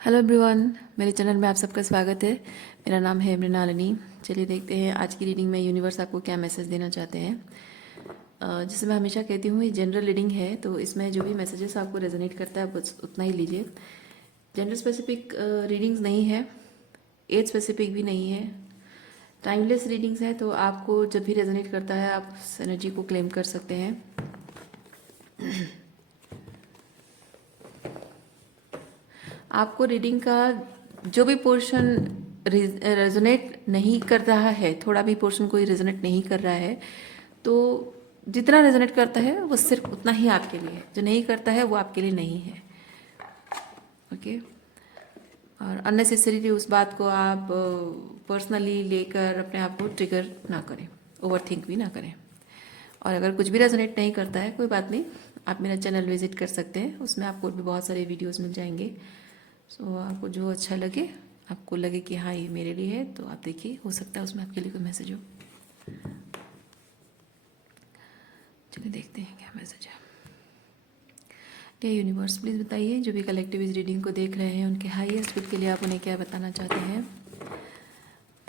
Hello everyone, मेरे channel में आप सबका स्वागत है। मेरा नाम है मृणालिनी। चलिए देखते हैं आज की रीडिंग में यूनिवर्स आपको क्या मैसेज देना चाहते हैं। जैसे मैं हमेशा कहती हूँ, ये जनरल रीडिंग है, तो इसमें जो भी मैसेजेस आपको रेजोनेट करता है बस उतना ही लीजिए। जेंडर स्पेसिफिक रीडिंग्स नहीं है, एज स्पेसिफिक भी नहीं है, टाइमलेस रीडिंग्स है। तो आपको जब भी रेजोनेट करता है आप इस एनर्जी को क्लेम कर सकते हैं। आपको रीडिंग का जो भी पोर्शन रेजोनेट नहीं कर रहा है, थोड़ा भी पोर्शन कोई रेजोनेट नहीं कर रहा है, तो जितना रेजोनेट करता है वो सिर्फ उतना ही आपके लिए है, जो नहीं करता है वो आपके लिए नहीं है। ओके। और अननेसेसरी उस बात को आप पर्सनली लेकर अपने आप को ट्रिगर ना करें, ओवर थिंक भी ना करें। और अगर कुछ भी रेजोनेट नहीं करता है, कोई बात नहीं, आप मेरा चैनल विजिट कर सकते हैं, उसमें आपको भी बहुत सारे वीडियोस मिल जाएंगे। सो आपको जो अच्छा लगे, आपको लगे कि हाँ ये मेरे लिए है, तो आप देखिए, हो सकता है उसमें आपके लिए कोई मैसेज हो। चलिए देखते हैं क्या मैसेज है। डियर यूनिवर्स, प्लीज़ बताइए जो भी कलेक्टिव इस रीडिंग को देख रहे हैं उनके हाईएस्ट गुड के लिए आप उन्हें क्या बताना चाहते हैं।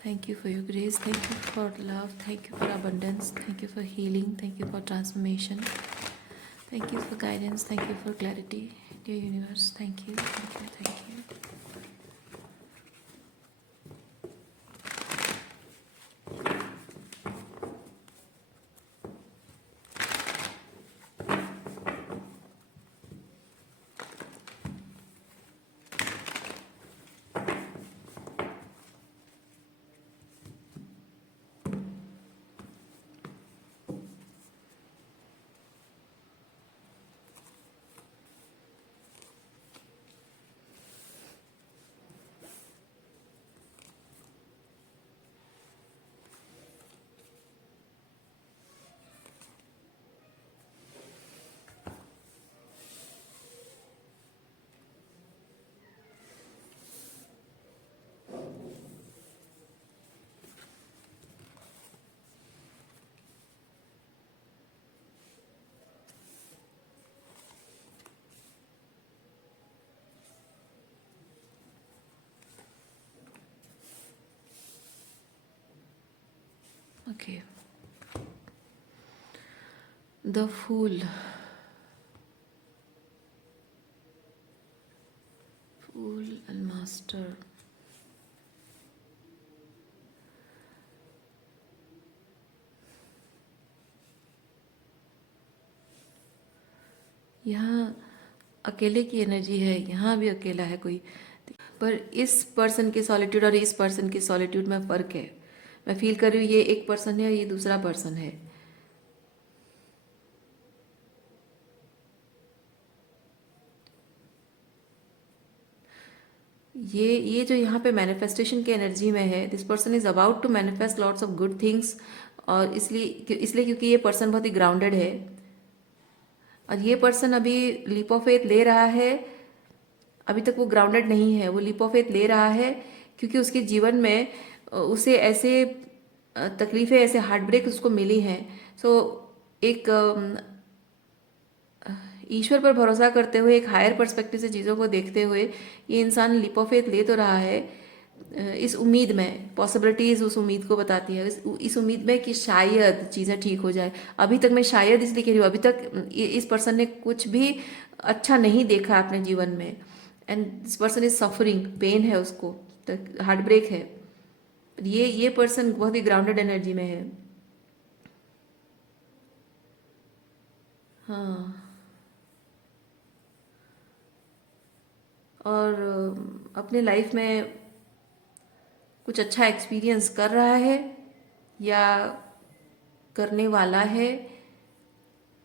Thank you for your grace, thank you for love, thank you for abundance, thank you for healing, thank you for transformation, thank you for guidance, thank you for clarity. Dear universe, thank you, thank you, thank you. Okay, the fool, fool and master. यहाँ अकेले की energy है, यहाँ भी अकेला है कोई, पर इस पर्सन के सॉलिट्यूड और इस पर्सन के सॉलिट्यूड में फ़र्क है। मैं फील कर रही हूँ ये एक पर्सन है और ये दूसरा पर्सन है। ये जो यहाँ पे मैनिफेस्टेशन की एनर्जी में है, this person is about to manifest lots of good things. और इसलिए क्योंकि ये पर्सन बहुत ही ग्राउंडेड है, और ये पर्सन अभी लीप ऑफ फेथ ले रहा है। अभी तक वो ग्राउंडेड नहीं है, वो लीप ऑफ फेथ ले रहा है क्योंकि उसके जीवन में उसे ऐसे तकलीफ़ें, ऐसे हार्ट ब्रेक उसको मिली हैं। सो एक ईश्वर पर भरोसा करते हुए, एक हायर पर्सपेक्टिव से चीज़ों को देखते हुए ये इंसान लीप ऑफ फेथ ले तो रहा है, इस उम्मीद में, पॉसिबिलिटीज़ उस उम्मीद को बताती है, इस उम्मीद में कि शायद चीज़ें ठीक हो जाए। अभी तक मैं शायद इसलिए कह रही हूँ, अभी तक इस पर्सन ने कुछ भी अच्छा नहीं देखा अपने जीवन में, and this person is suffering, pain है उसको, हार्ट ब्रेक है। ये पर्सन बहुत ही ग्राउंडेड एनर्जी में है। हाँ, और अपने लाइफ में कुछ अच्छा एक्सपीरियंस कर रहा है या करने वाला है।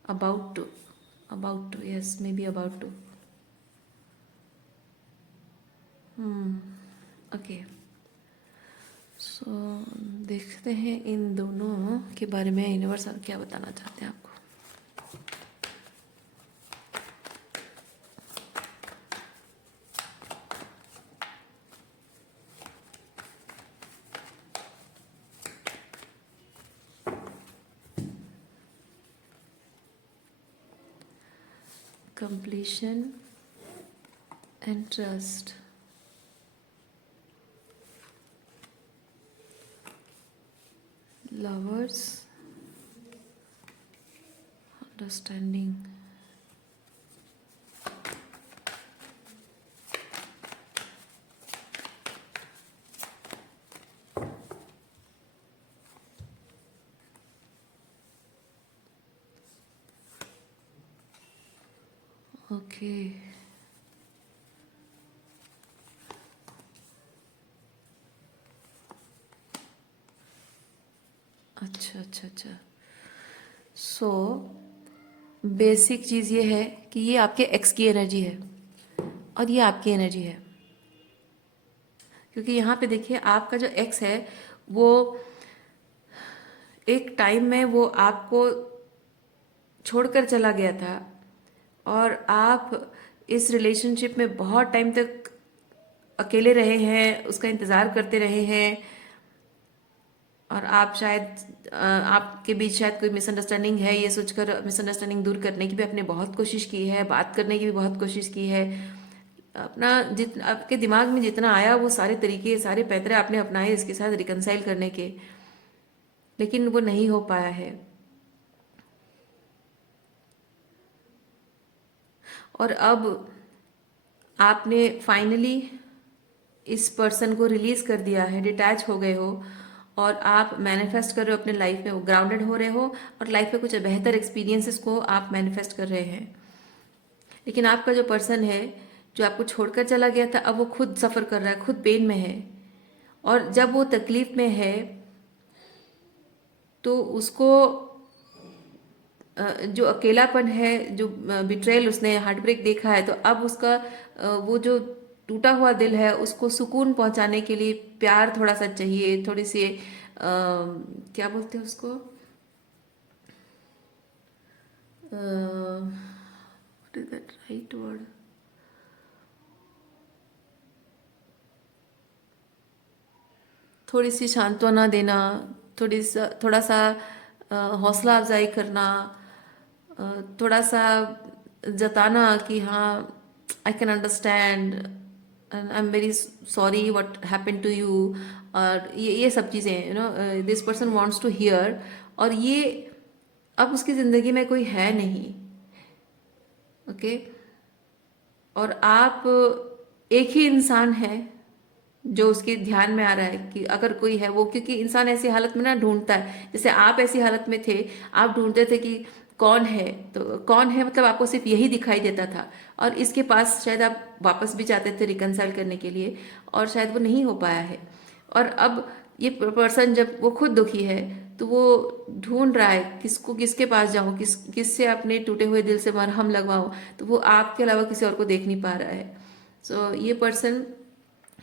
About to yes, maybe about to. Okay, so देखते हैं इन दोनों के बारे में यूनिवर्स क्या बताना चाहते हैं आपको। Completion and trust. Lovers, understanding, okay. अच्छा अच्छा अच्छा। सो बेसिक चीज़ ये है कि ये आपके एक्स की एनर्जी है और ये आपकी एनर्जी है। क्योंकि यहाँ पे देखिए आपका जो एक्स है वो एक टाइम में वो आपको छोड़कर चला गया था और आप इस रिलेशनशिप में बहुत टाइम तक अकेले रहे हैं, उसका इंतज़ार करते रहे हैं। और आप शायद आपके बीच शायद कोई मिसअंडरस्टैंडिंग है, ये सोचकर मिसअंडरस्टैंडिंग दूर करने की भी आपने बहुत कोशिश की है, बात करने की भी बहुत कोशिश की है। अपना जित आपके दिमाग में जितना आया वो सारे तरीके, सारे पैतरे आपने अपनाए इसके साथ रिकनसाइल करने के, लेकिन वो नहीं हो पाया है। और अब आपने फाइनली इस पर्सन को रिलीज कर दिया है, डिटैच हो गए हो और आप मैनिफेस्ट कर रहे हो अपने लाइफ में, वो ग्राउंडेड हो रहे हो और लाइफ में कुछ बेहतर एक्सपीरियंसेस को आप मैनिफेस्ट कर रहे हैं। लेकिन आपका जो पर्सन है जो आपको छोड़कर चला गया था, अब वो खुद सफ़र कर रहा है, खुद पेन में है। और जब वो तकलीफ में है तो उसको जो अकेलापन है, जो बिट्रेल, उसने हार्ट ब्रेक देखा है, तो अब उसका वो जो टूटा हुआ दिल है उसको सुकून पहुंचाने के लिए प्यार थोड़ा सा चाहिए, थोड़ी सी क्या बोलते हैं उसको, what is that right word, थोड़ी सी सांत्वना देना, थोड़ा सा हौसला अफजाई करना, थोड़ा सा जताना कि हाँ I can understand and I am very sorry what happened to you. और ये सब चीज़ें this person wants to hear. और ये अब उसकी ज़िंदगी में कोई है नहीं, ओके। और आप एक ही इंसान है जो उसके ध्यान में आ रहा है कि अगर कोई है वो, क्योंकि इंसान ऐसी हालत में ना ढूंढता है, जैसे आप ऐसी हालत में थे, आप ढूंढते थे कि कौन है, तो कौन है मतलब आपको सिर्फ यही दिखाई देता था और इसके पास शायद आप वापस भी जाते थे रिकनसाइल करने के लिए, और शायद वो नहीं हो पाया है। और अब ये पर्सन जब वो खुद दुखी है तो वो ढूंढ रहा है किसको, किसके पास जाऊं, किससे अपने टूटे हुए दिल से मरहम लगवाऊं, तो वो आपके अलावा किसी और को देख नहीं पा रहा है। सो ये पर्सन,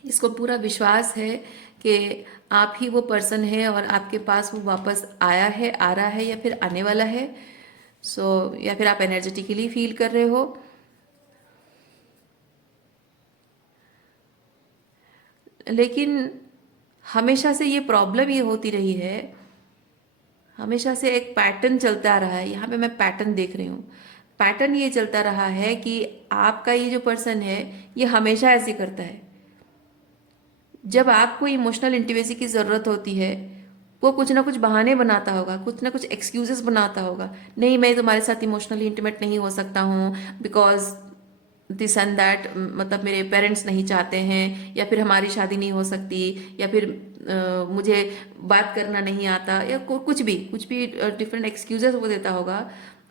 इसको पूरा विश्वास है कि आप ही वो पर्सन है और आपके पास वो वापस आया है, आ रहा है या फिर आने वाला है। सो या फिर आप एनर्जेटिकली फील कर रहे हो। लेकिन हमेशा से ये प्रॉब्लम ये होती रही है, हमेशा से एक पैटर्न चलता आ रहा है, यहाँ पे मैं पैटर्न देख रही हूँ। पैटर्न ये चलता रहा है कि आपका ये जो पर्सन है ये हमेशा ऐसे करता है, जब आपको इमोशनल इंटीमेसी की ज़रूरत होती है वो कुछ ना कुछ बहाने बनाता होगा, कुछ ना कुछ एक्सक्यूजेस बनाता होगा। नहीं, मैं तुम्हारे साथ इमोशनली इंटीमेट नहीं हो सकता हूँ बिकॉज दिस एंड दैट, मतलब मेरे पेरेंट्स नहीं चाहते हैं, या फिर हमारी शादी नहीं हो सकती, या फिर मुझे बात करना नहीं आता, या कुछ भी डिफरेंट एक्सक्यूजेस वो देता होगा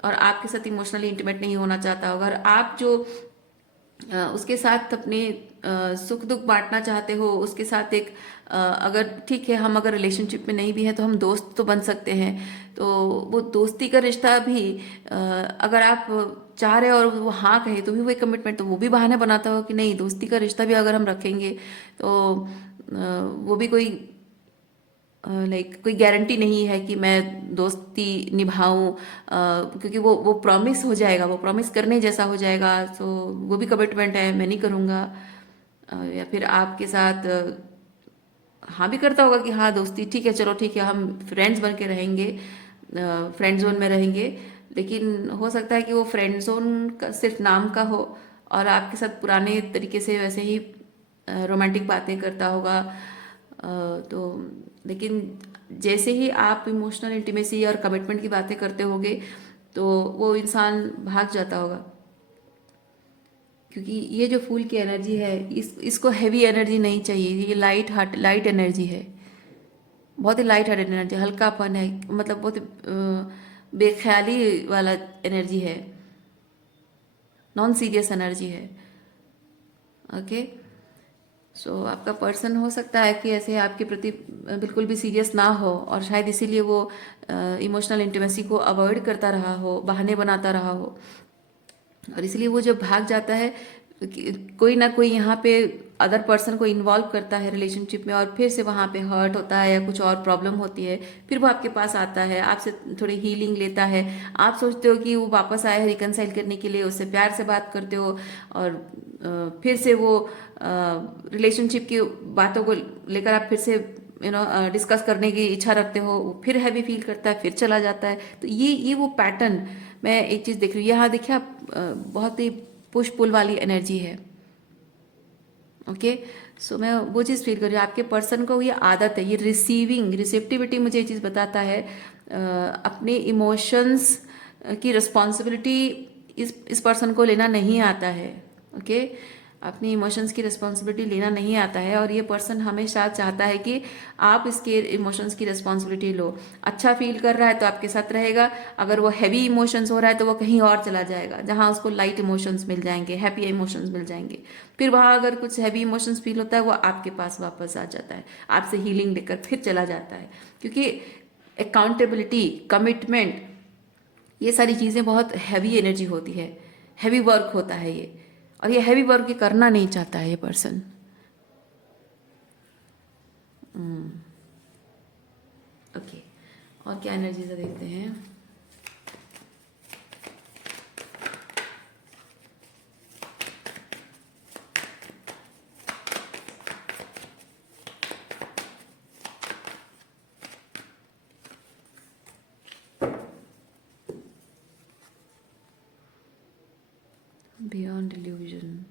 और आपके साथ इमोशनली इंटीमेट नहीं होना चाहता होगा। और आप जो उसके साथ अपने सुख दुख बांटना चाहते हो, उसके साथ एक अगर ठीक है हम अगर रिलेशनशिप में नहीं भी हैं तो हम दोस्त तो बन सकते हैं, तो वो दोस्ती का रिश्ता भी अगर आप चाह रहे हो और वो हाँ कहे तो भी वो एक कमिटमेंट, तो वो भी बहाने बनाता हो कि नहीं दोस्ती का रिश्ता भी अगर हम रखेंगे तो वो भी कोई लाइक कोई गारंटी नहीं है कि मैं दोस्ती निभाऊं, क्योंकि वो प्रॉमिस हो जाएगा, वो प्रॉमिस करने जैसा हो जाएगा, तो वो भी कमिटमेंट है, मैं नहीं करूँगा। या फिर आपके साथ हाँ भी करता होगा कि हाँ दोस्ती ठीक है, चलो ठीक है हम फ्रेंड्स बन के रहेंगे, फ्रेंड जोन में रहेंगे, लेकिन हो सकता है कि वो फ्रेंड जोन का सिर्फ नाम का हो और आपके साथ पुराने तरीके से वैसे ही रोमांटिक बातें करता होगा। तो लेकिन जैसे ही आप इमोशनल इंटीमेसी और कमिटमेंट की बातें करते होगे तो वो इंसान भाग जाता होगा, क्योंकि ये जो फूल की एनर्जी है इसको हैवी एनर्जी नहीं चाहिए, ये लाइट एनर्जी है, बहुत ही लाइट हार्टेड एनर्जी, हल्कापन है, मतलब बहुत बेख्याली वाला एनर्जी है, नॉन सीरियस एनर्जी है। ओके, सो आपका पर्सन हो सकता है कि ऐसे आपके प्रति बिल्कुल भी सीरियस ना हो और शायद इसीलिए वो इमोशनल इंटीमेसी को अवॉइड करता रहा हो, बहाने बनाता रहा हो, और इसलिए वो जब भाग जाता है कोई ना कोई यहाँ पे अदर पर्सन को इन्वॉल्व करता है रिलेशनशिप में, और फिर से वहाँ पे हर्ट होता है या कुछ और प्रॉब्लम होती है, फिर वो आपके पास आता है, आपसे थोड़ी हीलिंग लेता है, आप सोचते हो कि वो वापस आया है रिकनसाइल करने के लिए, उससे प्यार से बात करते हो, और फिर से वो रिलेशनशिप की बातों को लेकर आप फिर से डिस्कस करने की इच्छा रखते हो, वो फिर हैवी फील करता है, फिर चला जाता है। तो ये वो पैटर्न मैं एक चीज़ देख रही हूँ यहाँ, देखिए आप बहुत ही पुश पुल वाली एनर्जी है। ओके, सो मैं वो चीज़ फील कर रही हूँ, आपके पर्सन को ये आदत है, ये रिसेप्टिविटी मुझे ये चीज़ बताता है, अपने इमोशंस की रिस्पॉन्सिबिलिटी इस पर्सन को लेना नहीं आता है। ओके, अपनी इमोशंस की रिस्पॉन्सिबिलिटी लेना नहीं आता है, और ये पर्सन हमेशा चाहता है कि आप इसके इमोशंस की रिस्पॉन्सिबिलिटी लो। अच्छा फील कर रहा है तो आपके साथ रहेगा, अगर वो हैवी इमोशंस हो रहा है तो वो कहीं और चला जाएगा जहाँ उसको लाइट इमोशंस मिल जाएंगे, हैप्पी इमोशंस मिल जाएंगे। फिर वहाँ अगर कुछ हैवी इमोशंस फील होता है वो आपके पास वापस आ जाता है, आपसे हीलिंग लेकर फिर चला जाता है, क्योंकि अकाउंटेबिलिटी, कमिटमेंट, ये सारी चीज़ें बहुत हैवी एनर्जी होती है, हैवी वर्क होता है ये, और ये हैवी वर्क ये करना नहीं चाहता है ये पर्सन। ओके, और क्या एनर्जी से देखते हैं। बियॉन्ड डिल्यूजन,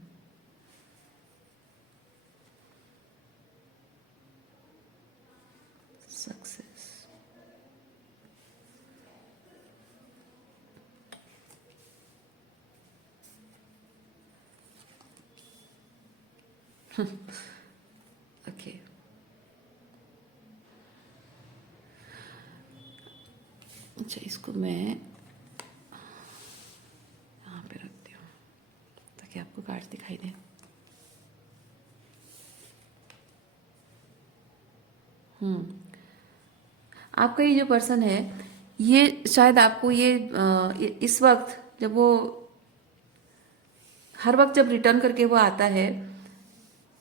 सक्सेस, ओके, अच्छा इसको मैं यहाँ पे रखती हूँ ताकि आपको कार्ड दिखाई दे। आपका ये जो पर्सन है, ये शायद आपको इस वक्त जब वो हर वक्त जब रिटर्न करके वो आता है,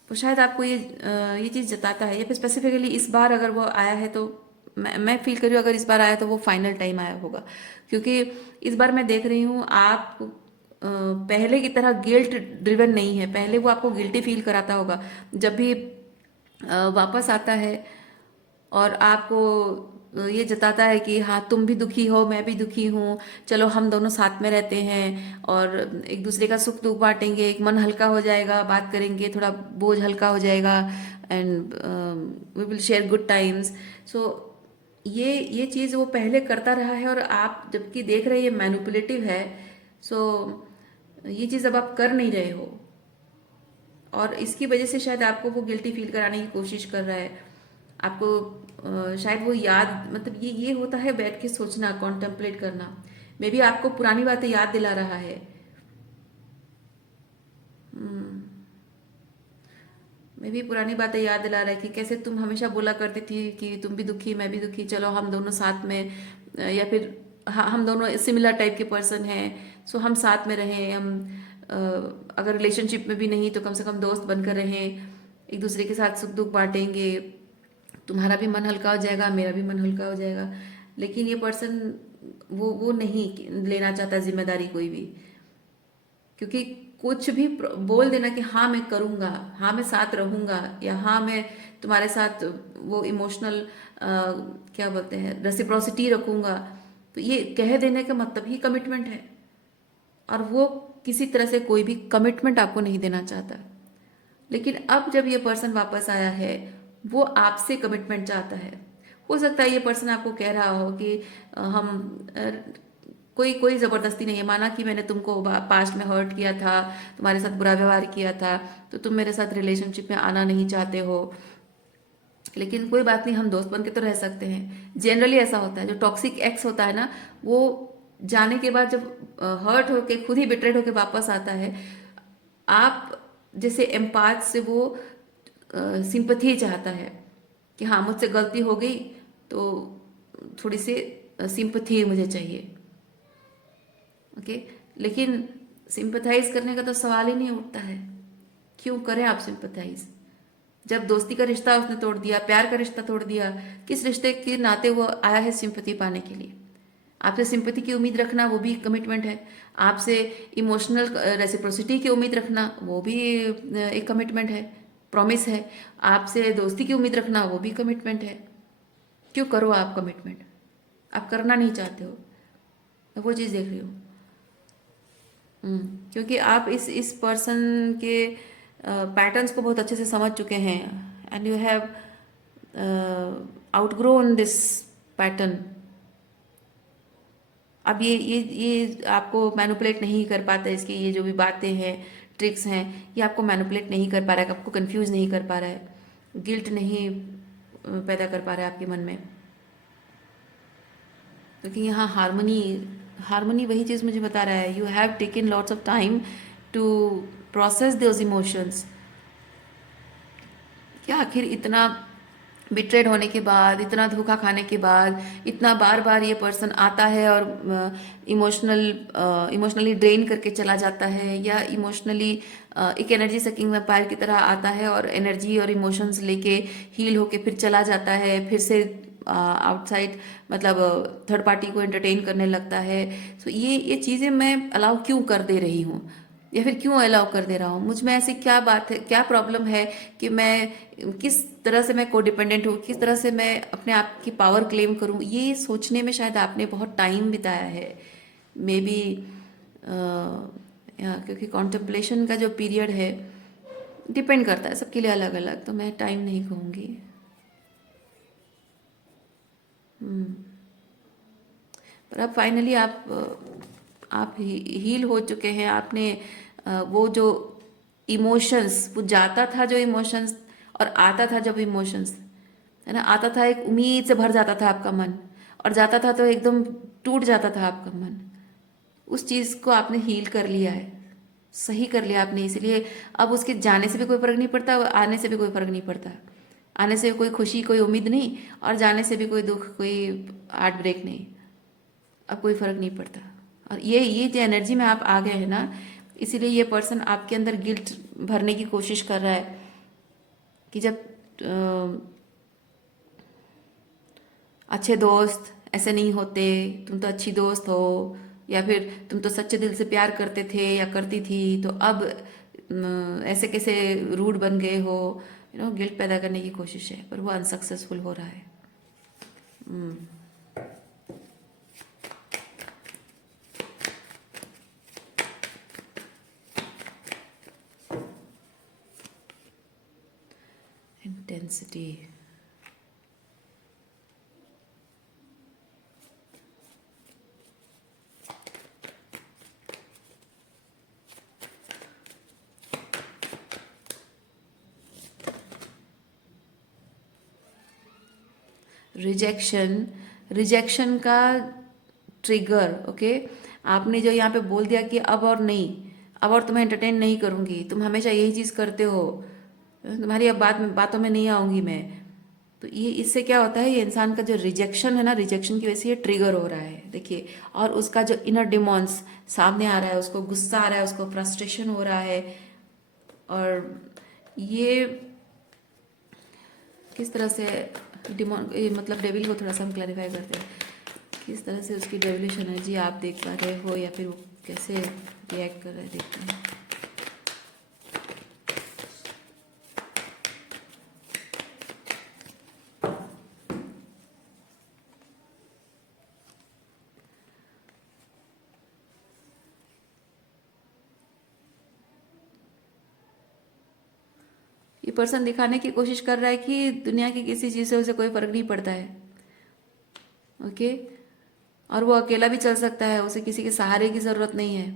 तो शायद आपको ये चीज़ जताता है, या फिर स्पेसिफिकली इस बार अगर वो आया है तो मैं फील कर रही हूँ अगर इस बार आया तो वो फाइनल टाइम आया होगा, क्योंकि इस बार मैं देख रही हूँ आप पहले की तरह गिल्ट ड्रिवन नहीं है। पहले वो आपको गिल्टी फील कराता होगा जब भी वापस आता है, और आपको ये जताता है कि हाँ तुम भी दुखी हो, मैं भी दुखी हूँ, चलो हम दोनों साथ में रहते हैं और एक दूसरे का सुख दुख बांटेंगे, एक मन हल्का हो जाएगा, बात करेंगे, थोड़ा बोझ हल्का हो जाएगा, and we will share good times. So ये चीज़ वो पहले करता रहा है, और आप जबकि देख रहे हैं ये मैनिपुलेटिव है। सो ये चीज़ अब आप कर नहीं रहे हो, और इसकी वजह से शायद आपको वो गिल्टी फील कराने की कोशिश कर रहा है आपको। शायद वो याद, मतलब ये होता है बैठ के सोचना, कॉन्टेम्पलेट करना, मे बी आपको पुरानी बातें याद दिला रहा है। मे भी पुरानी बातें याद दिला रहा है कि कैसे तुम हमेशा बोला करती थी कि तुम भी दुखी मैं भी दुखी, चलो हम दोनों साथ में, या फिर हम दोनों सिमिलर टाइप के पर्सन हैं, सो हम साथ में रहें, हम अ, अगर रिलेशनशिप में भी नहीं तो कम से कम दोस्त बनकर रहें, एक दूसरे के साथ सुख दुख बांटेंगे, तुम्हारा भी मन हल्का हो जाएगा, मेरा भी मन हल्का हो जाएगा। लेकिन ये पर्सन वो नहीं लेना चाहता जिम्मेदारी कोई भी, क्योंकि कुछ भी बोल देना कि हाँ मैं करूँगा, हाँ मैं साथ रहूँगा, या हाँ मैं तुम्हारे साथ वो इमोशनल क्या बोलते हैं रेसिप्रोसिटी रखूँगा, तो ये कह देने का मतलब ही कमिटमेंट है, और वो किसी तरह से कोई भी कमिटमेंट आपको नहीं देना चाहता। लेकिन अब जब ये पर्सन वापस आया है वो आपसे कमिटमेंट चाहता है, हो सकता है ये पर्सन आपको कह रहा हो कि हम कोई कोई ज़बरदस्ती नहीं है, माना कि मैंने तुमको पास्ट में हर्ट किया था, तुम्हारे साथ बुरा व्यवहार किया था, तो तुम मेरे साथ रिलेशनशिप में आना नहीं चाहते हो, लेकिन कोई बात नहीं, हम दोस्त बन के तो रह सकते हैं। जनरली ऐसा होता है, जो टॉक्सिक एक्स होता है ना, वो जाने के बाद जब हर्ट होके खुद ही बिट्रेड होके वापस आता है, आप जैसे एम्पाथ से वो सिंपथी चाहता है कि हाँ मुझसे गलती हो गई, तो थोड़ी सी सिंपथी मुझे चाहिए। ओके, लेकिन सिंपथाइज करने का तो सवाल ही नहीं उठता है। क्यों करें आप सिंपथाइज? जब दोस्ती का रिश्ता उसने तोड़ दिया, प्यार का रिश्ता तोड़ दिया, किस रिश्ते के नाते वो आया है सिंपथी पाने के लिए? आपसे सिंपथी की उम्मीद रखना वो भी कमिटमेंट है, आपसे इमोशनल रेसिप्रोसिटी की उम्मीद रखना वो भी एक कमिटमेंट है, प्रॉमिस है। आपसे दोस्ती की उम्मीद रखना वो भी कमिटमेंट है। क्यों करो आप कमिटमेंट? आप करना नहीं चाहते हो, मैं वो चीज़ देख रही हूँ। क्योंकि आप इस पर्सन के पैटर्न्स को बहुत अच्छे से समझ चुके हैं, and you have outgrown this pattern. अब ये आपको मैनिपुलेट नहीं कर पाता है, इसकी ये जो भी बातें हैं, ट्रिक्स हैं, ये आपको मैनिपुलेट नहीं कर पा रहा है, आपको कंफ्यूज नहीं कर पा रहा है, गिल्ट नहीं पैदा कर पा रहा है आपके मन में। क्योंकि यहाँ हारमोनी हारमोनी वही चीज़ मुझे बता रहा है, you have taken lots of time to process those emotions. क्या आखिर इतना बिट्रेड होने के बाद, इतना धोखा खाने के बाद, इतना बार बार ये पर्सन आता है और इमोशनली ड्रेन करके चला जाता है, या इमोशनली एक एनर्जी सकिंग वैम्पायर की तरह आता है और एनर्जी और इमोशंस लेके हील होके फिर चला जाता है, फिर से आउटसाइड मतलब थर्ड पार्टी को एंटरटेन करने लगता है। सो ये चीज़ें मैं अलाउ क्यों कर दे रही हूँ, या फिर क्यों अलाउ कर दे रहा हूँ? मुझ में ऐसी क्या बात है, क्या प्रॉब्लम है कि मैं किस तरह से मैं कोडिपेंडेंट हूँ, किस तरह से मैं अपने आप की पावर क्लेम करूँ? ये सोचने में शायद आपने बहुत टाइम बिताया है, मे बी। क्योंकि कॉन्टेम्पलेशन का जो पीरियड है डिपेंड करता है सबके लिए अलग अलग, तो मैं टाइम नहीं कहूँगी। पर अब फाइनली आप हील हो चुके हैं। आपने वो जो इमोशंस, वो जाता था जो इमोशंस और आता था जब इमोशंस, है ना, आता था एक उम्मीद से भर जाता था आपका मन, और जाता था तो एकदम टूट जाता था आपका मन। उस चीज़ को आपने हील कर लिया है, सही कर लिया आपने, इसलिए अब उसके जाने से भी कोई फर्क नहीं पड़ता, आने से भी कोई फर्क नहीं पड़ता। आने से कोई खुशी, कोई उम्मीद नहीं, और जाने से भी कोई दुख, कोई हार्ट ब्रेक नहीं। अब कोई फर्क नहीं पड़ता। और ये जो एनर्जी में आप आ गए हैं ना, इसीलिए ये पर्सन आपके अंदर गिल्ट भरने की कोशिश कर रहा है कि जब अच्छे दोस्त ऐसे नहीं होते, तुम तो अच्छी दोस्त हो, या फिर तुम तो सच्चे दिल से प्यार करते थे या करती थी, तो अब ऐसे कैसे रूड बन गए हो, गिल्ट पैदा करने की कोशिश है, पर वो अनसक्सेसफुल हो रहा है। इंटेंसिटी। रिजेक्शन, रिजेक्शन का ट्रिगर। ओके, आपने जो यहाँ पे बोल दिया कि अब और नहीं, अब और तुम्हें एंटरटेन नहीं करूँगी, तुम हमेशा यही चीज़ करते हो, तुम्हारी अब बातों में नहीं आऊँगी मैं, तो ये इससे क्या होता है, ये इंसान का जो रिजेक्शन है ना, रिजेक्शन की वजह से ये ट्रिगर हो रहा है, देखिए। और उसका जो इनर डिमॉन्स सामने आ रहा है, उसको गुस्सा आ रहा है, उसको फ्रस्ट्रेशन हो रहा है। और ये किस तरह से मतलब डेविल को थोड़ा सा हम क्लैरिफाई करते हैं, किस तरह से उसकी डेविलिश एनर्जी आप देख पा रहे हो, या फिर वो कैसे रिएक्ट कर रहे हैं, देखते हैं। ये पर्सन दिखाने की कोशिश कर रहा है कि दुनिया की किसी चीज़ से उसे कोई फर्क नहीं पड़ता है, ओके। और वो अकेला भी चल सकता है, उसे किसी के सहारे की ज़रूरत नहीं है।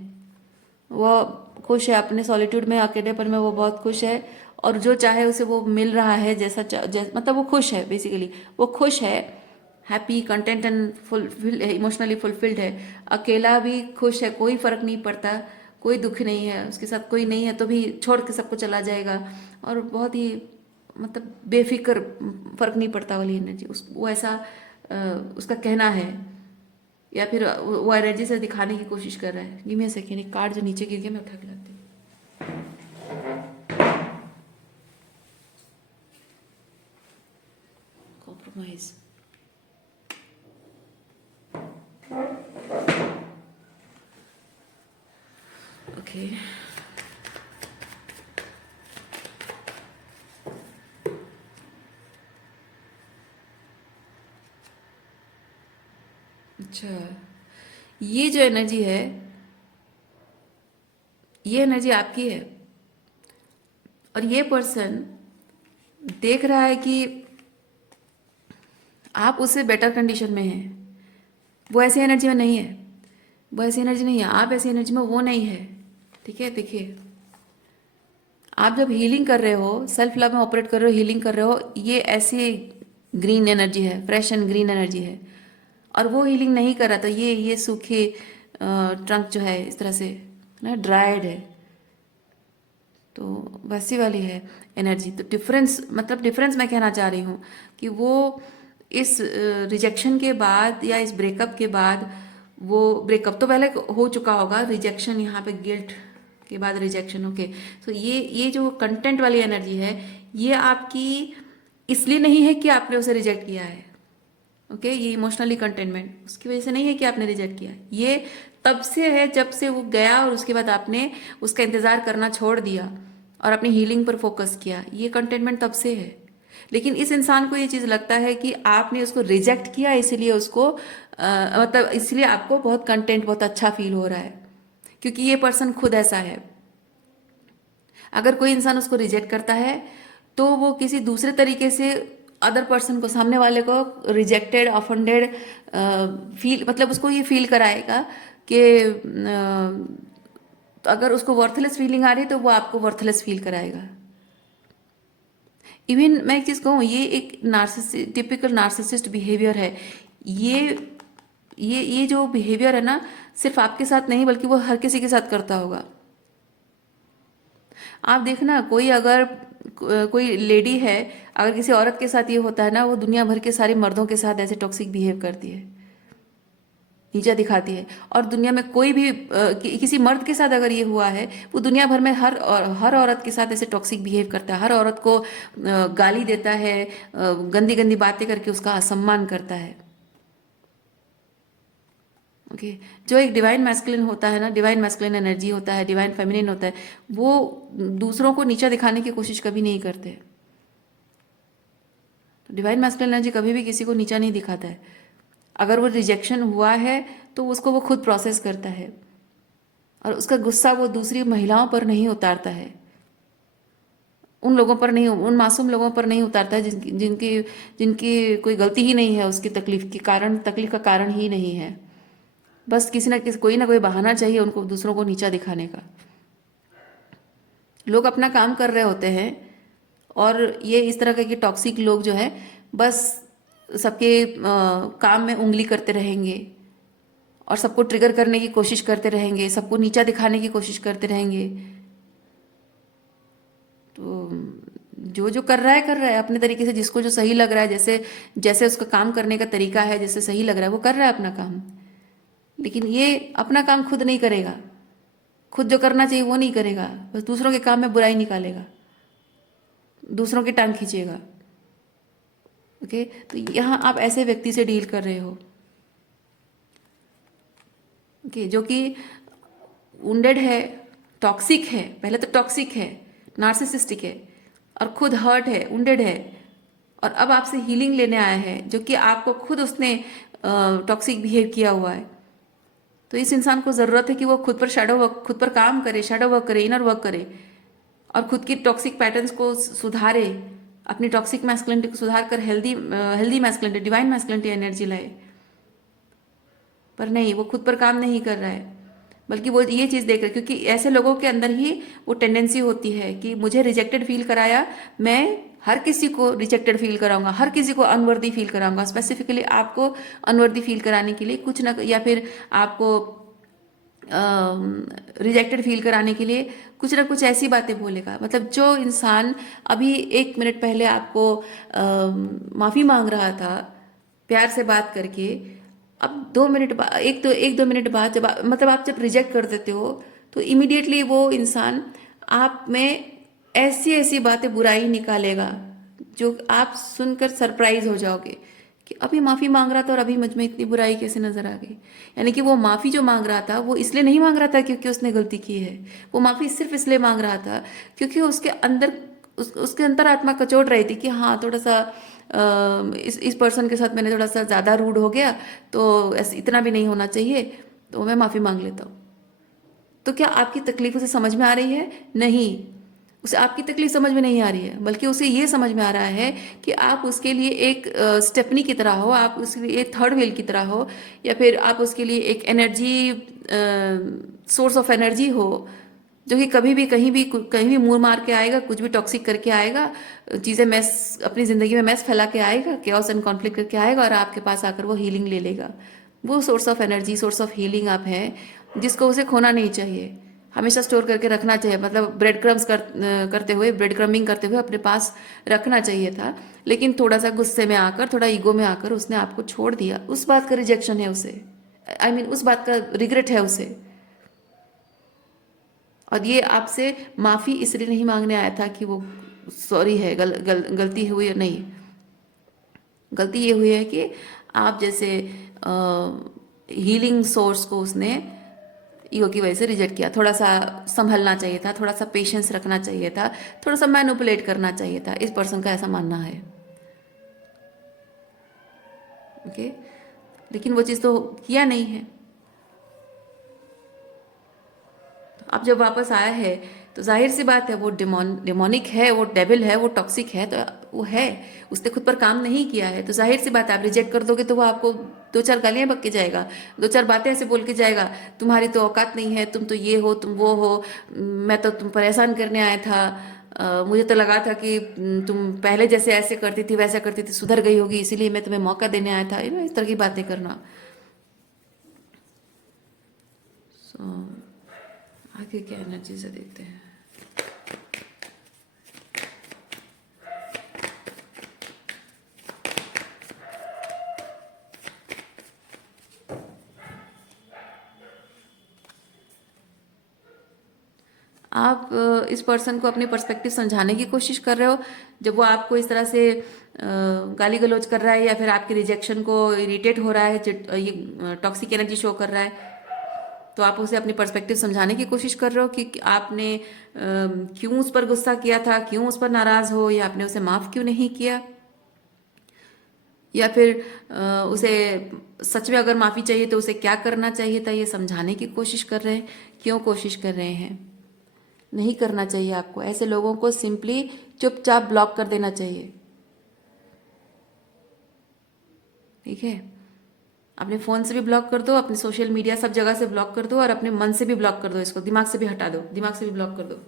वो खुश है अपने सॉलिट्यूड में, अकेलेपन में वो बहुत खुश है। और जो चाहे उसे वो मिल रहा है, मतलब वो खुश है, बेसिकली वो खुश है, हैप्पी, कंटेंट एंड फुलफिल्ड है, इमोशनली फुलफिल्ड है। अकेला भी खुश है, कोई फर्क नहीं पड़ता, कोई दुख नहीं है, उसके साथ कोई नहीं है तो भी छोड़ के सबको चला जाएगा। और बहुत ही मतलब बेफिक्र, फर्क नहीं पड़ता वाली एनर्जी वो ऐसा उसका कहना है। या फिर वो एनर्जी से दिखाने की कोशिश कर रहा है। गिव मी अ सेकेंड, एक कार्ड जो नीचे गिर गया मैं उठा के लाती हूँ। कॉम्प्रोमाइज। ओके। अच्छा, ये जो एनर्जी है, ये एनर्जी आपकी है। और ये पर्सन देख रहा है कि आप उससे बेटर कंडीशन में हैं। वो ऐसी एनर्जी में नहीं है, वो ऐसी एनर्जी नहीं है, आप ऐसी एनर्जी में वो नहीं है। ठीक है, देखिए, आप जब हीलिंग कर रहे हो, सेल्फ लव में ऑपरेट कर रहे हो, हीलिंग कर रहे हो, ये ऐसी ग्रीन एनर्जी है, फ्रेश एंड ग्रीन एनर्जी है। और वो हीलिंग नहीं कर रहा, तो ये सूखे ट्रंक जो है इस तरह से ना ड्राइड है, तो वैसी वाली है एनर्जी। तो डिफरेंस, मतलब डिफरेंस मैं कहना चाह रही हूँ कि वो इस रिजेक्शन के बाद या इस ब्रेकअप के बाद, वो ब्रेकअप तो पहले हो चुका होगा, रिजेक्शन यहाँ पे गिल्ट के बाद रिजेक्शन। ओके, तो ये जो कंटेंट वाली एनर्जी है, ये आपकी इसलिए नहीं है कि आपने उसे रिजेक्ट किया है। ओके, ये इमोशनली कंटेनमेंट उसकी वजह से नहीं है कि आपने रिजेक्ट किया, ये तब से है जब से वो गया और उसके बाद आपने उसका इंतजार करना छोड़ दिया और अपनी हीलिंग पर फोकस किया, ये कंटेनमेंट तब से है। लेकिन इस इंसान को ये चीज़ लगता है कि आपने उसको रिजेक्ट किया, इसीलिए उसको मतलब इसलिए आपको बहुत कंटेंट, बहुत अच्छा फील हो रहा है, क्योंकि ये पर्सन खुद ऐसा है। अगर कोई इंसान उसको रिजेक्ट करता है तो वो किसी दूसरे तरीके से अदर पर्सन को, सामने वाले को रिजेक्टेड, ऑफेंडेड फील, मतलब उसको ये फील कराएगा कि तो अगर उसको वर्थलेस फीलिंग आ रही है तो वो आपको वर्थलेस फील कराएगा। इवन मैं एक चीज़ कहूँ, ये एक टिपिकल नार्सिसिस्ट बिहेवियर है। ये ये जो बिहेवियर है ना, सिर्फ आपके साथ नहीं बल्कि वो हर किसी के साथ करता होगा। आप देखना, कोई लेडी है, अगर किसी औरत के साथ ये होता है ना, वो दुनिया भर के सारे मर्दों के साथ ऐसे टॉक्सिक बिहेव करती है, नीचा दिखाती है। और दुनिया में कोई भी किसी मर्द के साथ अगर ये हुआ है, वो दुनिया भर में हर औरत के साथ ऐसे टॉक्सिक बिहेव करता है, हर औरत को गाली देता है, गंदी गंदी बातें करके उसका असम्मान करता है। ओके, जो एक डिवाइन मैस्कुलिन होता है ना, डिवाइन मैस्कुलिन एनर्जी होता है, डिवाइन फेमिनिन होता है, वो दूसरों को नीचा दिखाने की कोशिश कभी नहीं करते। तो डिवाइन मैस्कुलिन एनर्जी कभी भी किसी को नीचा नहीं दिखाता है। अगर वो रिजेक्शन हुआ है तो उसको वो खुद प्रोसेस करता है, और उसका गुस्सा वो दूसरी महिलाओं पर नहीं उतारता है, उन लोगों पर नहीं, उन मासूम लोगों पर नहीं उतारता है जिनकी जिनकी जिनकी कोई गलती ही नहीं है, उसकी तकलीफ का कारण ही नहीं है। बस कोई ना कोई बहाना चाहिए उनको दूसरों को नीचा दिखाने का। लोग अपना काम कर रहे होते हैं, और ये इस तरह के टॉक्सिक लोग जो है, बस सबके काम में उंगली करते रहेंगे और सबको ट्रिगर करने की कोशिश करते रहेंगे, सबको नीचा दिखाने की कोशिश करते रहेंगे। तो जो जो कर रहा है अपने तरीके से, जिसको जो सही लग रहा है, जैसे जैसे उसका काम करने का तरीका है, जैसे सही लग रहा है वो कर रहा है अपना काम। लेकिन ये अपना काम खुद नहीं करेगा, खुद जो करना चाहिए वो नहीं करेगा, बस दूसरों के काम में बुराई निकालेगा, दूसरों की टांग खींचेगा। ओके, तो यहाँ आप ऐसे व्यक्ति से डील कर रहे हो, ओके, जो कि वुंडेड है, टॉक्सिक है, पहले तो टॉक्सिक है, नार्सिसिस्टिक है, और खुद हर्ट है, वुंडेड है, और अब आपसे हीलिंग लेने आया है, जो कि आपको खुद उसने टॉक्सिक बिहेव किया हुआ है। तो इस इंसान को ज़रूरत है कि वो खुद पर काम करे, शैडो वर्क करे, इनर वर्क करे, और खुद की टॉक्सिक पैटर्न्स को सुधारे, अपनी टॉक्सिक मैस्कुलिनिटी को सुधार कर healthy masculinity, divine masculinity energy लाए। पर नहीं, वो खुद पर काम नहीं कर रहा है, बल्कि वो ये चीज़ देख रहा है, क्योंकि ऐसे लोगों के अंदर ही वो टेंडेंसी होती है कि मुझे रिजेक्टेड फील कराया, मैं हर किसी को रिजेक्टेड फील कराऊंगा, हर किसी को अनवर्दी फील कराऊंगा। स्पेसिफिकली आपको अनवर्दी फील कराने के लिए कुछ ना, या फिर आपको रिजेक्टेड फील कराने के लिए कुछ ना कुछ ऐसी बातें बोलेगा। मतलब जो इंसान अभी 1 मिनट पहले आपको माफ़ी मांग रहा था प्यार से बात करके, अब 2 मिनट बाद, एक दो मिनट बाद जब मतलब आप जब रिजेक्ट कर देते हो, तो इमिडिएटली वो इंसान आप में ऐसी ऐसी बातें बुराई निकालेगा जो आप सुनकर सरप्राइज हो जाओगे कि अभी माफ़ी मांग रहा था और अभी मुझ में इतनी बुराई कैसे नजर आ गई। यानी कि वो माफ़ी जो मांग रहा था वो इसलिए नहीं मांग रहा था क्योंकि उसने गलती की है, वो माफ़ी सिर्फ इसलिए मांग रहा था क्योंकि उसके अंदर उसके अंतरात्मा कचोट रही थी कि हाँ, थोड़ा सा इस पर्सन के साथ मैंने थोड़ा सा ज़्यादा रूड हो गया, तो ऐसे इतना भी नहीं होना चाहिए, तो मैं माफ़ी मांग लेता हूँ। तो क्या आपकी तकलीफ उसे समझ में आ रही है? नहीं, उसे आपकी तकलीफ समझ में नहीं आ रही है, बल्कि उसे ये समझ में आ रहा है कि आप उसके लिए एक स्टेपनी की तरह हो, आप उसके लिए एक थर्ड व्हील की तरह हो, या फिर आप उसके लिए एक एनर्जी सोर्स ऑफ एनर्जी हो, जो कि कहीं भी मुंह मार के आएगा, कुछ भी टॉक्सिक करके आएगा, चीज़ें मैस अपनी ज़िंदगी में मैस फैला के आएगा, केओस एंड कॉन्फ्लिक्ट करके आएगा और आपके पास आकर वो हीलिंग ले लेगा। वो source of energy, source of healing आप हैं, जिसको उसे खोना नहीं चाहिए, हमेशा स्टोर करके रखना चाहिए। मतलब ब्रेड क्रम्स करते हुए, ब्रेड क्रम्बिंग करते हुए अपने पास रखना चाहिए था, लेकिन थोड़ा सा गुस्से में आकर, थोड़ा ईगो में आकर उसने आपको छोड़ दिया। उस बात का रिजेक्शन है उसे, आई मीन उस बात का रिग्रेट है उसे। और ये आपसे माफ़ी इसलिए नहीं मांगने आया था कि वो सॉरी है, गलती हुई है, नहीं, गलती ये हुई है कि आप जैसे हीलिंग सोर्स को उसने ईगो की वजह से रिजेक्ट किया। थोड़ा सा संभलना चाहिए था, थोड़ा सा पेशेंस रखना चाहिए था, थोड़ा सा मैनिपुलेट करना चाहिए था, इस पर्सन का ऐसा मानना है। ओके, लेकिन वो चीज़ तो किया नहीं है। अब जब वापस आया है तो जाहिर सी बात है, वो डेमोनिक है, वो डेविल है, वो टॉक्सिक है, तो वो है, उसने खुद पर काम नहीं किया है, तो जाहिर सी बात है आप रिजेक्ट कर दोगे तो वो आपको दो चार गालियां बक के जाएगा, दो चार बातें ऐसे बोल के जाएगा, तुम्हारी तो औकात नहीं है, तुम तो ये हो, तुम वो हो, मैं तो तुम परेशान करने आया था, मुझे तो लगा था कि तुम पहले जैसे ऐसे करती थी वैसा करती थी, सुधर गई होगी, इसीलिए मैं तुम्हें मौका देने आया था, इस तरह की बातें करना। सो आगे क्या एनर्जी से देखते हैं। आप इस पर्सन को अपनी पर्सपेक्टिव समझाने की कोशिश कर रहे हो, जब वो आपको इस तरह से गाली गलौज कर रहा है या फिर आपके रिजेक्शन को इरिटेट हो रहा है, ये टॉक्सिक एनर्जी शो कर रहा है, तो आप उसे अपनी पर्सपेक्टिव समझाने की कोशिश कर रहे हो कि आपने क्यों उस पर गुस्सा किया था, क्यों उस पर नाराज हो, या आपने उसे माफ क्यों नहीं किया, या फिर उसे सच में अगर माफी चाहिए तो उसे क्या करना चाहिए था, ये समझाने की कोशिश कर रहे हैं। क्यों कोशिश कर रहे हैं? नहीं करना चाहिए आपको, ऐसे लोगों को सिंपली चुपचाप ब्लॉक कर देना चाहिए। ठीक है, अपने फ़ोन से भी ब्लॉक कर दो, अपने सोशल मीडिया सब जगह से ब्लॉक कर दो, और अपने मन से भी ब्लॉक कर दो, इसको दिमाग से भी हटा दो, दिमाग से भी ब्लॉक कर दो।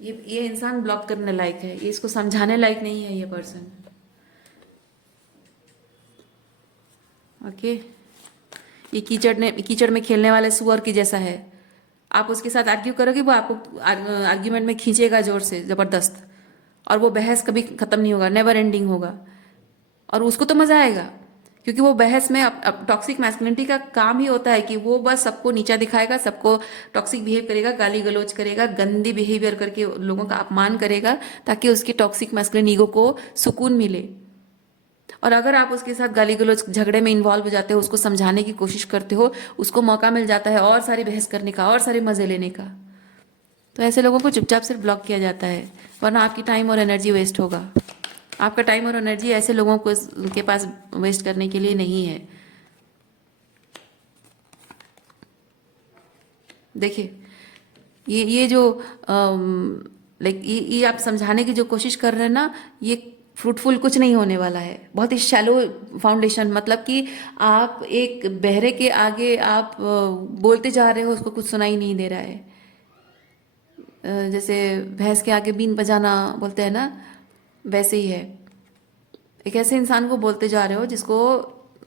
ये इंसान ब्लॉक करने लायक है, ये इसको समझाने लायक नहीं है ये पर्सन। ओके, ये कीचड़ में खेलने वाले सुअर की जैसा है। आप उसके साथ आर्ग्यू करोगे, वो आपको आर्ग्यूमेंट में खींचेगा जोर से ज़बरदस्त, और वो बहस कभी ख़त्म नहीं होगा, नेवर एंडिंग होगा, और उसको तो मज़ा आएगा, क्योंकि वो बहस में अब टॉक्सिक मैस्कुलिनिटी का काम ही होता है कि वो बस सबको नीचा दिखाएगा, सबको टॉक्सिक बिहेव करेगा, गाली गलौज करेगा, गंदी बिहेवियर करके लोगों का अपमान करेगा, ताकि उसकी टॉक्सिक मैस्कुलिन ईगो को सुकून मिले। और अगर आप उसके साथ गाली गलौज झगड़े में इन्वॉल्व हो जाते हो, उसको समझाने की कोशिश करते हो, उसको मौका मिल जाता है और सारी बहस करने का और सारे मज़े लेने का, तो ऐसे लोगों को चुपचाप सिर्फ ब्लॉक किया जाता है, वरना आपकी टाइम और एनर्जी वेस्ट होगा। आपका टाइम और एनर्जी ऐसे लोगों को के पास वेस्ट करने के लिए नहीं है। देखिए, ये जो लाइक ये आप समझाने की जो कोशिश कर रहे हैं ना, ये फ्रूटफुल कुछ नहीं होने वाला है। बहुत ही शैलो फाउंडेशन, मतलब कि आप एक बहरे के आगे आप बोलते जा रहे हो, उसको कुछ सुनाई नहीं दे रहा है। जैसे भैंस के आगे बीन बजाना बोलते हैं ना, वैसे ही है। एक ऐसे इंसान को बोलते जा रहे हो जिसको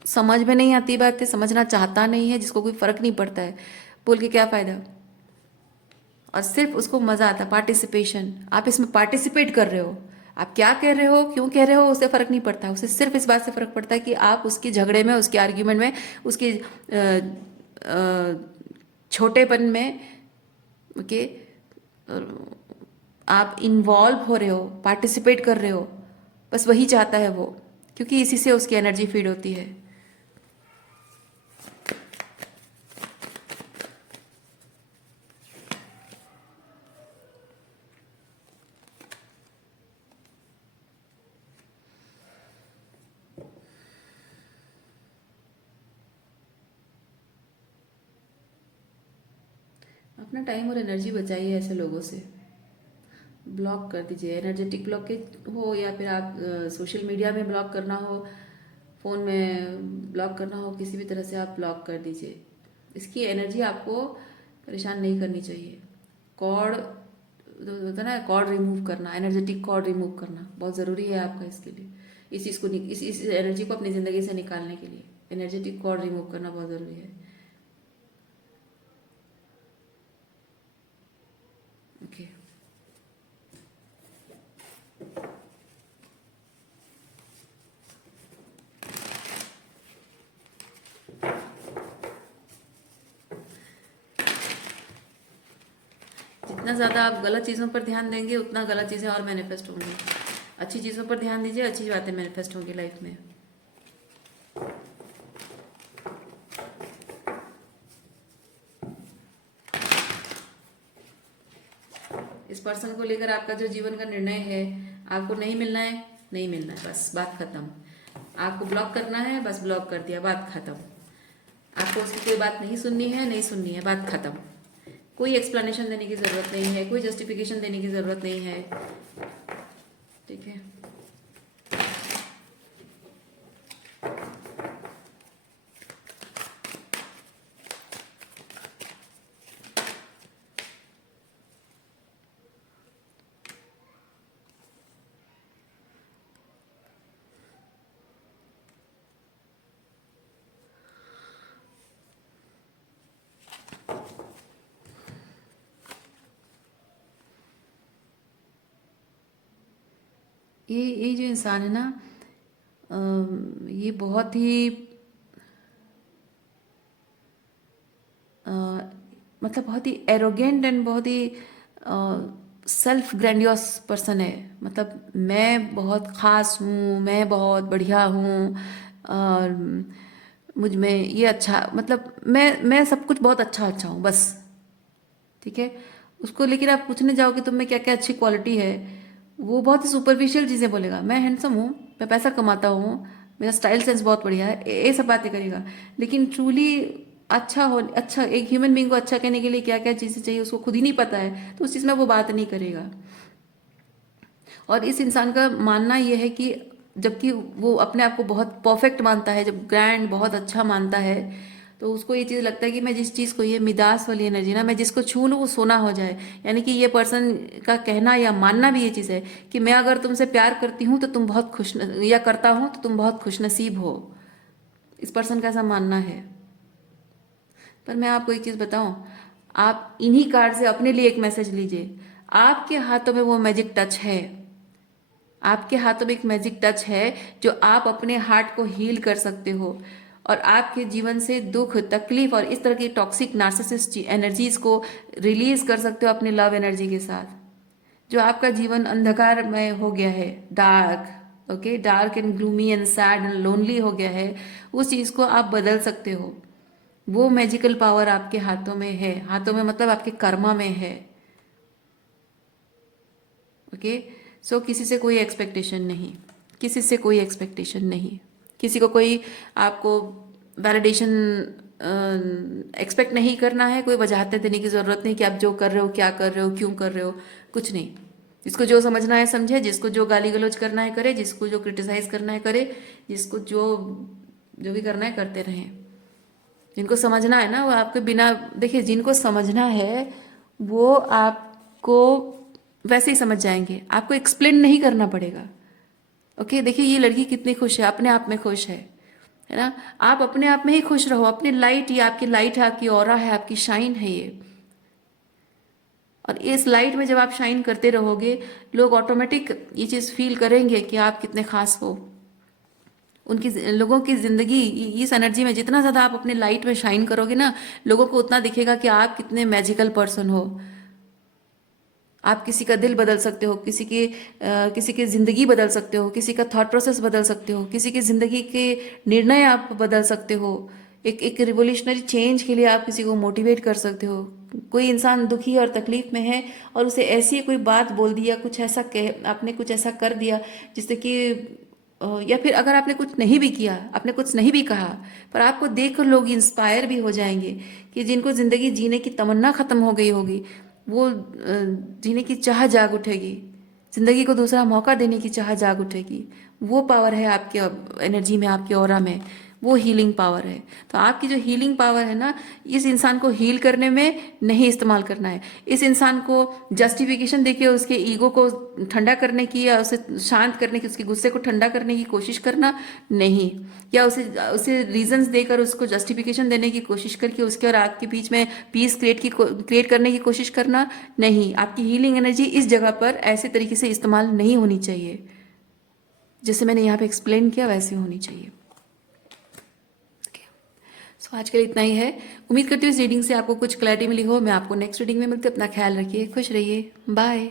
समझ में नहीं आती बातें, समझना चाहता नहीं है, जिसको कोई फर्क नहीं पड़ता है, बोल के क्या फायदा। और सिर्फ उसको मजा आता है, पार्टिसिपेशन। आप इसमें पार्टिसिपेट कर रहे हो, आप क्या कह रहे हो, क्यों कह रहे हो, उससे फर्क नहीं पड़ता। उसे सिर्फ इस बात से फर्क पड़ता है कि आप उसके झगड़े में, उसके आर्ग्यूमेंट में, उसके छोटेपन में, ओके, आप इन्वॉल्व हो रहे हो, पार्टिसिपेट कर रहे हो। बस वही चाहता है वो, क्योंकि इसी से उसकी एनर्जी फीड होती है। अपना टाइम और एनर्जी बचाइए ऐसे लोगों से, ब्लॉक कर दीजिए। एनर्जेटिक ब्लॉकेज हो या फिर आप सोशल मीडिया में ब्लॉक करना हो, फ़ोन में ब्लॉक करना हो, किसी भी तरह से आप ब्लॉक कर दीजिए। इसकी एनर्जी आपको परेशान नहीं करनी चाहिए। कॉर्ड होता है ना, कॉर्ड रिमूव करना, एनर्जेटिक कॉर्ड रिमूव करना बहुत ज़रूरी है आपका इसके लिए। इस चीज़ को इस एनर्जी को अपनी ज़िंदगी से निकालने के लिए एनर्जेटिक कॉर्ड रिमूव करना बहुत ज़रूरी है। ओके, जितना ज़्यादा आप गलत चीज़ों पर ध्यान देंगे उतना गलत चीज़ें और मैनिफेस्ट होंगी। अच्छी चीज़ों पर ध्यान दीजिए, अच्छी बातें मैनिफेस्ट होंगी लाइफ में। इस पर्सन को लेकर आपका जो जीवन का निर्णय है, आपको नहीं मिलना है, नहीं मिलना है, बस बात खत्म। आपको ब्लॉक करना है, बस ब्लॉक कर दिया, बात खत्म। आपको उसकी कोई बात नहीं सुननी है, नहीं सुननी है, बात खत्म। कोई एक्सप्लेनेशन देने की ज़रूरत नहीं है, कोई जस्टिफिकेशन देने की ज़रूरत नहीं है। ठीक है, ये जो इंसान है ना, ये बहुत ही मतलब बहुत ही एरोगेंट एंड बहुत ही सेल्फ ग्रैंडियोस पर्सन है। मतलब मैं बहुत ख़ास हूँ, मैं बहुत बढ़िया हूँ, और मुझ में ये अच्छा, मतलब मैं सब कुछ बहुत अच्छा अच्छा हूँ बस। ठीक है, उसको लेकिन आप पूछने जाओ कि तुम में क्या क्या अच्छी क्वालिटी है, वो बहुत ही सुपरफिशियल चीज़ें बोलेगा। मैं हैंडसम हूँ, मैं पैसा कमाता हूँ, मेरा स्टाइल सेंस बहुत बढ़िया है, ये सब बातें करेगा। लेकिन ट्रूली अच्छा हो, अच्छा एक ह्यूमन बींग को अच्छा कहने के लिए क्या क्या चीज़ें चाहिए उसको खुद ही नहीं पता है, तो उस चीज़ में वो बात नहीं करेगा। और इस इंसान का मानना यह है कि जबकि वो अपने आप को बहुत परफेक्ट मानता है, जब ग्रैंड बहुत अच्छा मानता है, तो उसको ये चीज़ लगता है कि मैं जिस चीज़ को, ये मिदास वाली एनर्जी ना, मैं जिसको छू लूँ वो सोना हो जाए। यानी कि ये पर्सन का कहना या मानना भी ये चीज़ है कि मैं अगर तुमसे प्यार करती हूँ तो तुम बहुत खुश, या करता हूँ तो तुम बहुत खुशनसीब हो। इस पर्सन का ऐसा मानना है। पर मैं आपको एक चीज़ बताऊँ, आप इन्हीं कार्ड से अपने लिए एक मैसेज लीजिए। आपके हाथों में वो मैजिक टच है, आपके हाथों में एक मैजिक टच है जो आप अपने हार्ट को हील कर सकते हो, और आपके जीवन से दुख, तकलीफ और इस तरह की टॉक्सिक नार्सिसिस्ट एनर्जीज को रिलीज कर सकते हो अपने लव एनर्जी के साथ। जो आपका जीवन अंधकारमय हो गया है, dark, okay, dark and gloomy and sad and lonely हो गया है, उस चीज़ को आप बदल सकते हो। वो मैजिकल पावर आपके हाथों में है, हाथों में मतलब आपके कर्मा में है। ओके, सो किसी से कोई एक्सपेक्टेशन नहीं, किसी से कोई एक्सपेक्टेशन नहीं, किसी को कोई आपको वैलिडेशन एक्सपेक्ट नहीं करना है, कोई वजाहतें देने की ज़रूरत नहीं कि आप जो कर रहे हो, क्या कर रहे हो, क्यों कर रहे हो, कुछ नहीं। जिसको जो समझना है समझे, जिसको जो गाली गलौज करना है करे, जिसको जो क्रिटिसाइज करना है करे, जिसको जो जो भी करना है करते रहें। जिनको समझना है ना वो आपके बिना, देखिए जिनको समझना है वो आपको वैसे ही समझ जाएंगे, आपको एक्सप्लेन नहीं करना पड़ेगा। ओके, देखिए ये लड़की कितनी खुश है, अपने आप में खुश है ना। आप अपने आप में ही खुश रहो, अपनी लाइट, ये आपकी लाइट है, आपकी ऑरा है, आपकी शाइन है ये। और इस लाइट में जब आप शाइन करते रहोगे, लोग ऑटोमेटिक ये चीज़ फील करेंगे कि आप कितने खास हो। उनकी लोगों की ज़िंदगी इस एनर्जी में जितना ज़्यादा आप अपने लाइट में शाइन करोगे ना, लोगों को उतना दिखेगा कि आप कितने मैजिकल पर्सन हो। आप किसी का दिल बदल सकते हो, किसी की ज़िंदगी बदल सकते हो, किसी का थॉट प्रोसेस बदल सकते हो, किसी की ज़िंदगी के निर्णय आप बदल सकते हो। एक रिवोल्यूशनरी चेंज के लिए आप किसी को मोटिवेट कर सकते हो। कोई इंसान दुखी और तकलीफ में है और उसे ऐसी कोई बात बोल दिया, कुछ ऐसा कह, आपने कुछ ऐसा कर दिया जिससे कि या फिर अगर आपने कुछ नहीं भी किया, आपने कुछ नहीं भी कहा, पर आपको देखकर लोग इंस्पायर भी हो जाएंगे कि जिनको ज़िंदगी जीने की तमन्ना ख़त्म हो गई होगी, वो जीने की चाह जाग उठेगी, ज़िंदगी को दूसरा मौका देने की चाह जाग उठेगी। वो पावर है आपके एनर्जी में, आपके ऑरा में, वो हीलिंग पावर है। तो आपकी जो हीलिंग पावर है ना, इस इंसान को हील करने में नहीं इस्तेमाल करना है। इस इंसान को जस्टिफिकेशन देके उसके ईगो को ठंडा करने की या उसे शांत करने की, उसके गुस्से को ठंडा करने की कोशिश करना नहीं, या उसे उसे रीजंस देकर उसको जस्टिफिकेशन देने की कोशिश करके उसके और आपके बीच में पीस क्रिएट करने की कोशिश करना नहीं। आपकी हीलिंग एनर्जी इस जगह पर ऐसे तरीके से इस्तेमाल नहीं होनी चाहिए, जैसे मैंने यहाँ पे एक्सप्लेन किया वैसे होनी चाहिए। सो आज के लिए इतना ही है। उम्मीद करती हूँ इस रीडिंग से आपको कुछ क्लैरिटी मिली हो। मैं आपको नेक्स्ट रीडिंग में मिलती हूँ। अपना ख्याल रखिए, खुश रहिए, बाय।